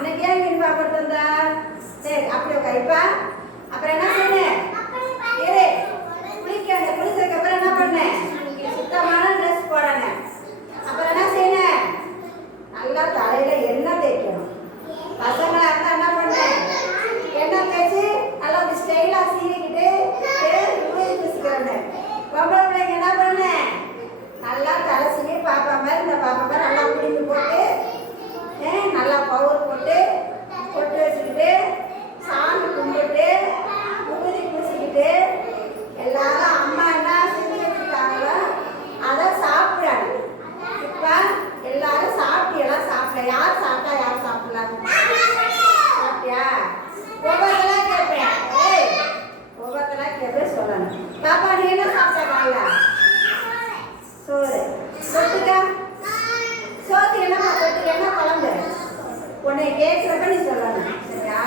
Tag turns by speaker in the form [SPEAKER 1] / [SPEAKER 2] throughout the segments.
[SPEAKER 1] அன்னைக்கு ஏன் யூனிஃபார்ம் போட்டு வந்தா சரி அப்படி கைப்பா அப்புறம் என்ன சொன்னேன் இரு குளிக்க குளிச்சதுக்கு அப்புறம் என்ன பண்ணேன் சுத்தமான ட்ரெஸ் போடணும் அப்புறம் என்ன செய்யணும் நல்லா தலையில எண்ணெய் தேய்க்கணும். பசங்களா இருந்தா என்ன பண்ணேன் எண்ணெய் தேய்ச்சி நல்லா அப்படி ஸ்டைலா சீவிக்கிட்டு பூசிக்கிறேன் பொம்பளை பிள்ளைங்க என்ன பண்ணேன் நல்லா தலை சீவி பாப்பா மாதிரி இந்த பாப்பா மாதிரி நல்லா குடிந்து போட்டு ஏ, நல்லா பவுர் கேட்குறப்ப நீ சொல்லணும் சரியா?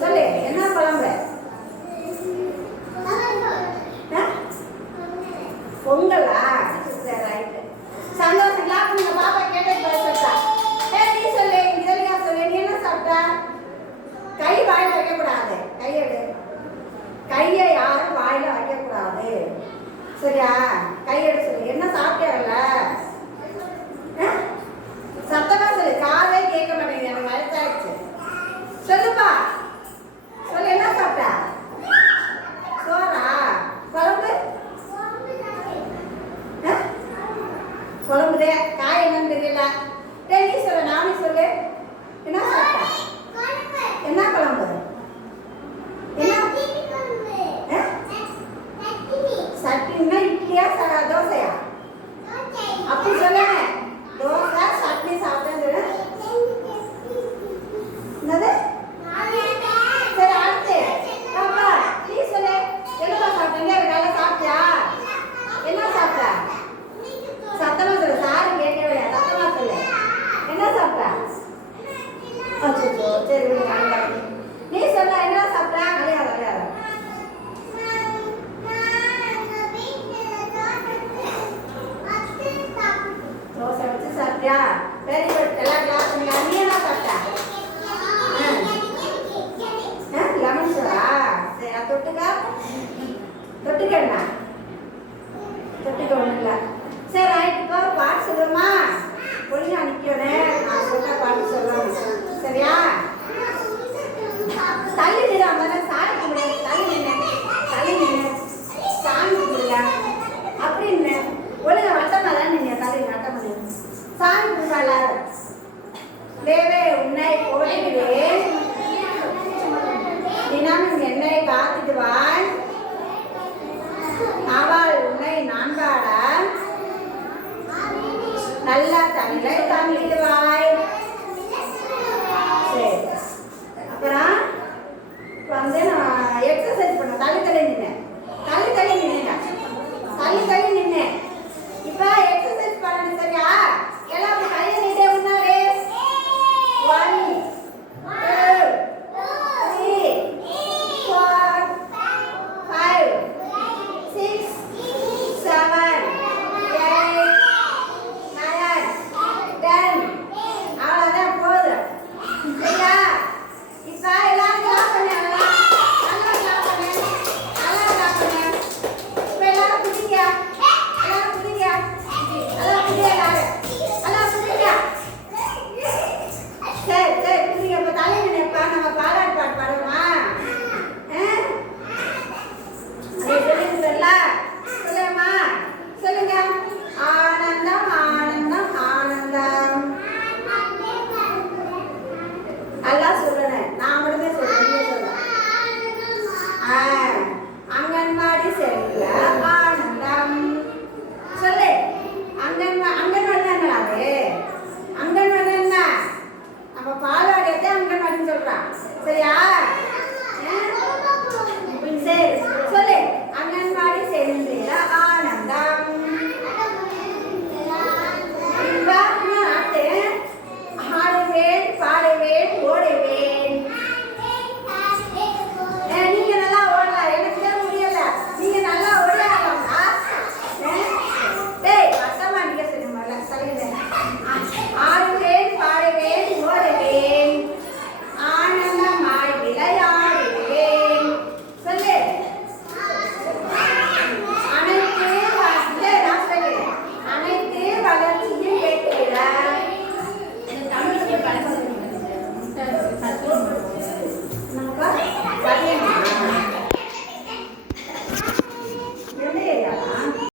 [SPEAKER 1] சொல்லு என்ன குழம்பு? ஆ? பொங்கலா? சரி ரைட்டு. சந்தோஷம் உங்க பாப்பா கேட்டது பதில் ஏ நீ சொல்லு இதெல்லாம் சொல்லு. நீ என்ன சாப்பிட்டா? கை வாயில் வைக்கக்கூடாது. கையெடு கையை யாரும் வாயில வைக்கக்கூடாது. சரியா? கையெடு சொல்லு. என்ன சாப்பிட்டா குழம்புதே. காய் என்னன்னு தெரியல. டேய் நீ சொல்லு நானும் சொல்லு. என்ன? என்னை காத்திடுவாள் அவள் உன்னை நான் பாட நல்ல தமிழை தமிழ்